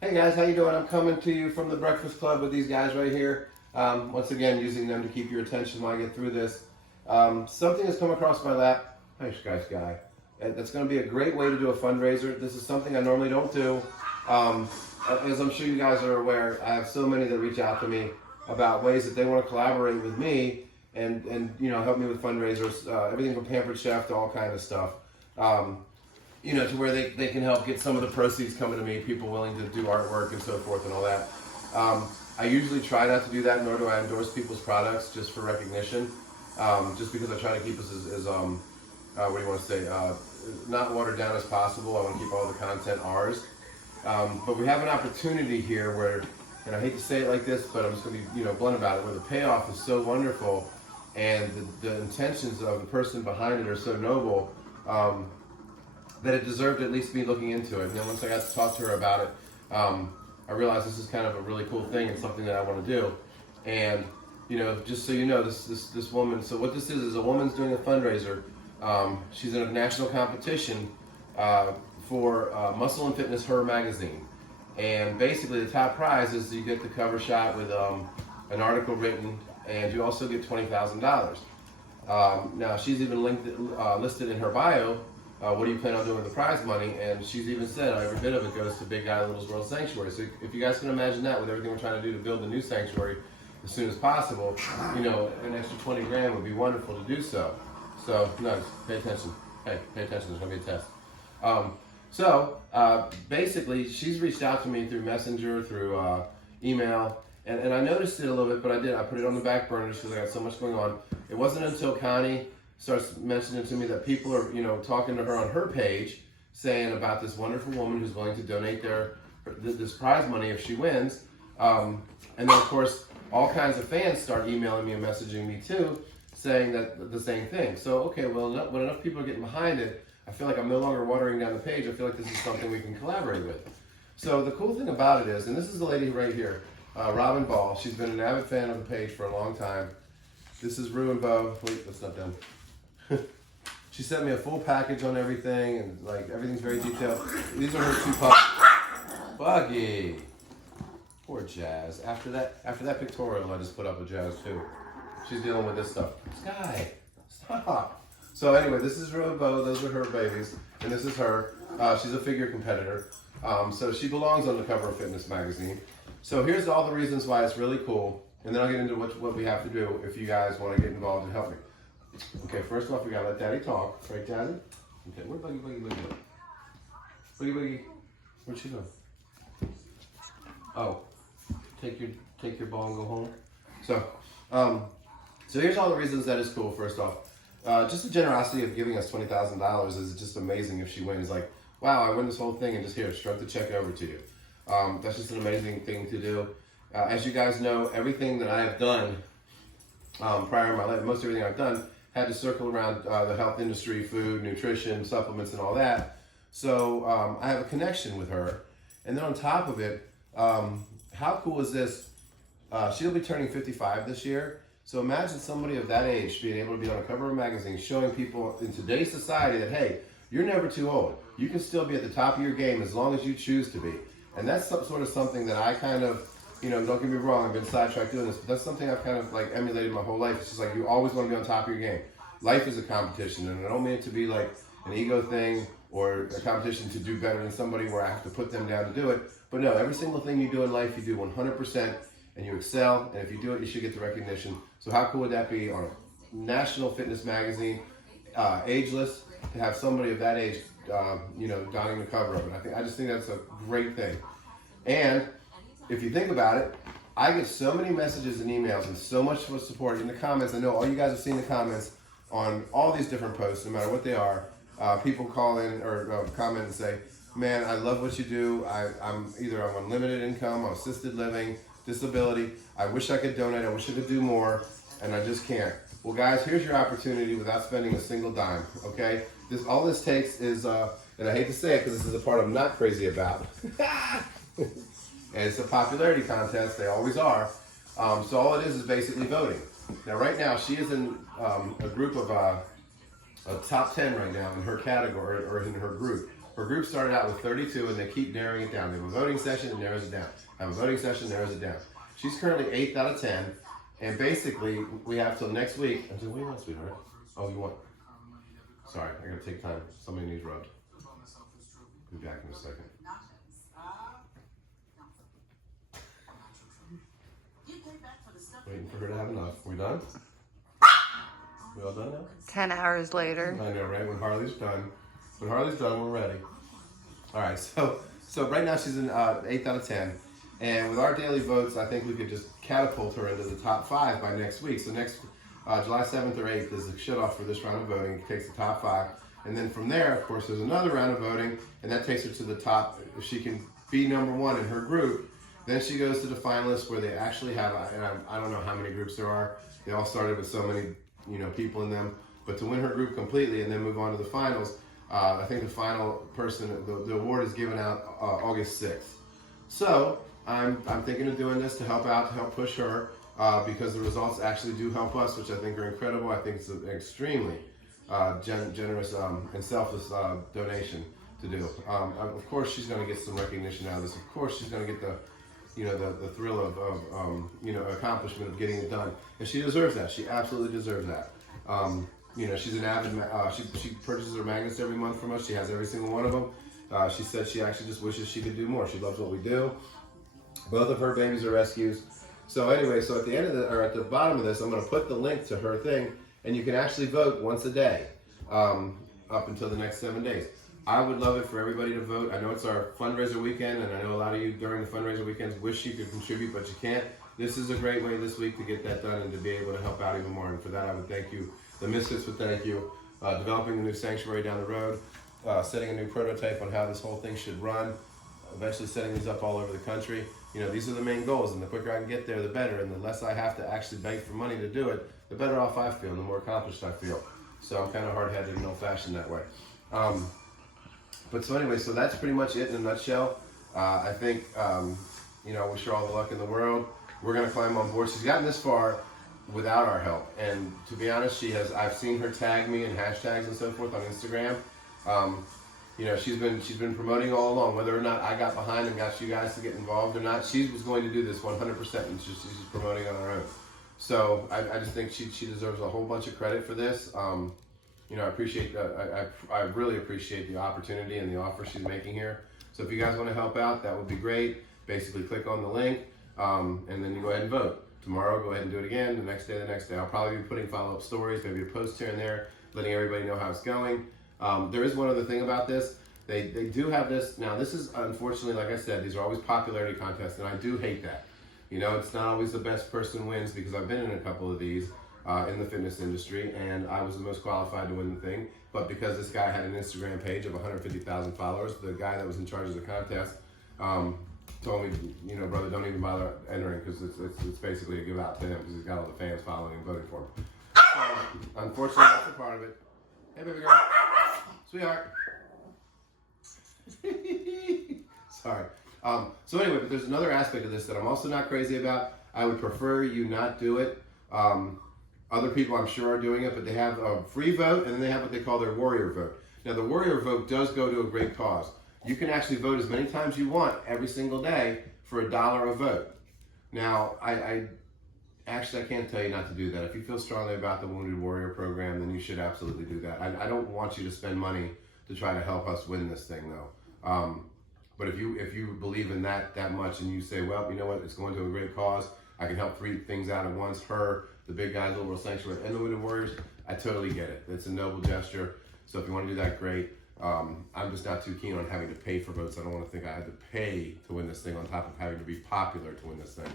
Hey guys, how you doing? I'm coming to you from the Breakfast Club with these guys right here. Once again, using them to keep your attention while I get through this. Something has come across my lap. Nice guy. That's going to be a great way to do a fundraiser. This is something I normally don't do. As I'm sure you guys are aware, I have so many that reach out to me about ways that they want to collaborate with me and help me with fundraisers. Everything from Pampered Chef to all kinds of stuff. To where they can help get some of the proceeds coming to me, people willing to do artwork and so forth and all that. I usually try not to do that, nor do I endorse people's products just for recognition, just because I try to keep us as what do you want to say, not watered down as possible. I want to keep all the content ours. But we have an opportunity here where, and I hate to say it like this, but I'm just going to be blunt about it, where the payoff is so wonderful and the intentions of the person behind it are so noble, that it deserved at least me looking into it. And then once I got to talk to her about it, I realized this is kind of a really cool thing and something that I want to do. And just so you know, this woman. So what this is a woman's doing a fundraiser. She's in a national competition for Muscle and Fitness Her magazine. And basically, the top prize is you get the cover shot with an article written, and you also get $20,000. Now she's even listed in her bio. What do you plan on doing with the prize money? And she's even said every bit of it goes to Big Guy Little's World Sanctuary. So if you guys can imagine that, with everything we're trying to do to build the new sanctuary as soon as possible, an extra 20 grand would be wonderful to do so. So, no, pay attention. Hey, pay attention. There's going to be a test. Basically, she's reached out to me through Messenger, through email, and I noticed it a little bit, but I put it on the back burner because I got so much going on. It wasn't until Connie starts mentioning to me that people are, talking to her on her page, saying about this wonderful woman who's willing to donate this prize money if she wins. And then, of course, all kinds of fans start emailing me and messaging me too, saying that the same thing. So, okay, well, when enough people are getting behind it, I feel like I'm no longer watering down the page. I feel like this is something we can collaborate with. So the cool thing about it is, and this is the lady right here, Robin Ball. She's been an avid fan of the page for a long time. This is Rue and Bo. Wait, that's not done. She sent me a full package on everything, and everything's very detailed. These are her two pups. Buggy. Poor Jazz. After that pictorial I just put up with Jazz too. She's dealing with this stuff. Sky, stop. So anyway, this is Rue and Bo. Those are her babies, and this is her. She's a figure competitor. So she belongs on the cover of Fitness magazine. So here's all the reasons why it's really cool, and then I'll get into what we have to do if you guys want to get involved and help me. Okay, first off, we gotta let Daddy talk, right, Daddy? Okay, where'd Buggy go? Buggy, where'd she go? Oh, take your ball and go home. So here's all the reasons that is cool. First off, just the generosity of giving us $20,000 is just amazing. If she wins, wow, I win this whole thing, and just here, stroke the check over to you. That's just an amazing thing to do. As you guys know, everything that I have done prior in my life, most everything I've done, had to circle around the health industry, food, nutrition, supplements, and all that. So I have a connection with her. And then on top of it, how cool is this? She'll be turning 55 this year. So imagine somebody of that age being able to be on a cover of a magazine, showing people in today's society that, hey, you're never too old. You can still be at the top of your game as long as you choose to be. And that's sort of something that I kind of, don't get me wrong, I've been sidetracked doing this, but that's something I've kind of emulated my whole life. It's just you always want to be on top of your game. Life is a competition, and I don't mean it to be an ego thing or a competition to do better than somebody where I have to put them down to do it. But no, every single thing you do in life, you do 100%, and you excel, and if you do it, you should get the recognition. So how cool would that be on a national fitness magazine, ageless, to have somebody of that age, donning the cover of it? I just think that's a great thing. And if you think about it, I get so many messages and emails and so much support in the comments. I know all you guys have seen the comments on all these different posts, no matter what they are. People call in or comment and say, man, I love what you do. I'm on limited income, I'm assisted living, disability. I wish I could donate. I wish I could do more, and I just can't. Well, guys, here's your opportunity without spending a single dime, okay? All this takes is, and I hate to say it because this is the part I'm not crazy about. And it's a popularity contest. They always are. So all it is basically voting. Now, right now, she is in a group of a top 10 right now in her category or in her group. Her group started out with 32, and they keep narrowing it down. They have a voting session, and narrows it down. Have a voting session, narrows it down. She's currently 8th out of 10, and basically we have till next week. What do you want, sweetheart? Oh, you want? Sorry, I gotta take time. Somebody needs rubbed. Be back in a second. Waiting for her to have enough. We done? We all done now? 10 hours later. I know, right? When Harley's done. When Harley's done, we're ready. All right, so right now she's in 8th out of 10. And with our daily votes, I think we could just catapult her into the top 5 by next week. So next July 7th or 8th is the shut off for this round of voting. It takes the top 5. And then from there, of course, there's another round of voting, and that takes her to the top. If she can be number 1 in her group, then she goes to the finalists where they actually have, and I don't know how many groups there are. They all started with so many, people in them. But to win her group completely and then move on to the finals, I think the final person, the award is given out August 6th. So I'm thinking of doing this to help out, to help push her, because the results actually do help us, which I think are incredible. I think it's an extremely generous and selfless donation to do. Of course, she's going to get some recognition out of this. Of course, she's going to get the thrill of accomplishment of getting it done, and she deserves that. She absolutely deserves that. She's an avid. She purchases her magnets every month from us. She has every single one of them. She said she actually just wishes she could do more. She loves what we do. Both of her babies are rescues. So anyway, at the end of at the bottom of this, I'm going to put the link to her thing, and you can actually vote once a day, up until the next 7 days. I would love it for everybody to vote. I know it's our fundraiser weekend, and I know a lot of you during the fundraiser weekends wish you could contribute, but you can't. This is a great way this week to get that done and to be able to help out even more. And for that, I would thank you. The Misfits would thank you. Developing the new sanctuary down the road, setting a new prototype on how this whole thing should run, eventually setting these up all over the country. These are the main goals, and the quicker I can get there, the better. And the less I have to actually beg for money to do it, the better off I feel and the more accomplished I feel. So I'm kind of hard-headed and old-fashioned that way. So that's pretty much it in a nutshell. I think, wish her all the luck in the world. We're going to climb on board. She's gotten this far without our help. And to be honest, I've seen her tag me in hashtags and so forth on Instagram. She's been promoting all along, whether or not I got behind and got you guys to get involved or not. She was going to do this 100%, and she's just promoting on her own. So I just think she deserves a whole bunch of credit for this. I appreciate I really appreciate the opportunity and the offer she's making here. So if you guys want to help out, that would be great. Basically, click on the link, and then you go ahead and vote. Tomorrow, go ahead and do it again. The next day. I'll probably be putting follow-up stories, maybe a post here and there, letting everybody know how it's going. There is one other thing about this. They do have this. Now, this is, unfortunately, like I said, these are always popularity contests, and I do hate that. It's not always the best person wins, because I've been in a couple of these in the fitness industry, and I was the most qualified to win the thing. But because this guy had an Instagram page of 150,000 followers, the guy that was in charge of the contest told me, brother, don't even bother entering, because it's basically a give out to him, because he's got all the fans following and voting for him. So, unfortunately, that's a part of it. Hey, baby girl. Sweetheart. Sorry. So anyway, but there's another aspect of this that I'm also not crazy about. I would prefer you not do it. Other people, I'm sure, are doing it, but they have a free vote, and then they have what they call their warrior vote. Now, the warrior vote does go to a great cause. You can actually vote as many times you want every single day for $1 a vote. Now, I can't tell you not to do that. If you feel strongly about the Wounded Warrior program, then you should absolutely do that. I don't want you to spend money to try to help us win this thing, though. But if you believe in that much, and you say, well, you know what, it's going to a great cause, I can help 3 things out at once, her, the big guys, Old World Sanctuary, and the Wounded Warriors, I totally get it. It's a noble gesture. So if you want to do that, great. I'm just not too keen on having to pay for votes. I don't want to think I had to pay to win this thing on top of having to be popular to win this thing.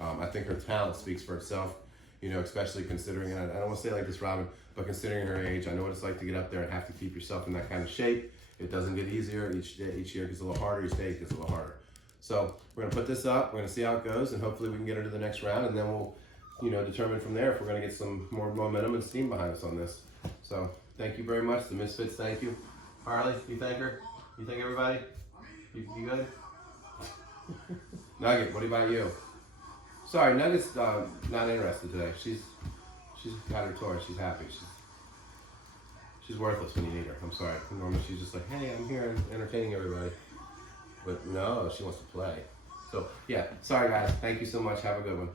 I think her talent speaks for itself, especially considering, and I don't want to say it like this, Robin, but considering her age, I know what it's like to get up there and have to keep yourself in that kind of shape. It doesn't get easier. Each year gets a little harder. Each day it gets a little harder. So we're going to put this up. We're going to see how it goes, and hopefully we can get her to the next round, and then we'll, determine from there if we're going to get some more momentum and steam behind us on this. So thank you very much. The Misfits, thank you. Harley, you thank her? You thank everybody? You good? Nugget, what about you? Sorry, Nugget's not interested today. She's got her toy. She's happy. She's worthless when you need her. I'm sorry. Normally she's just like, hey, I'm here entertaining everybody. But no, she wants to play. So yeah, sorry guys. Thank you so much. Have a good one.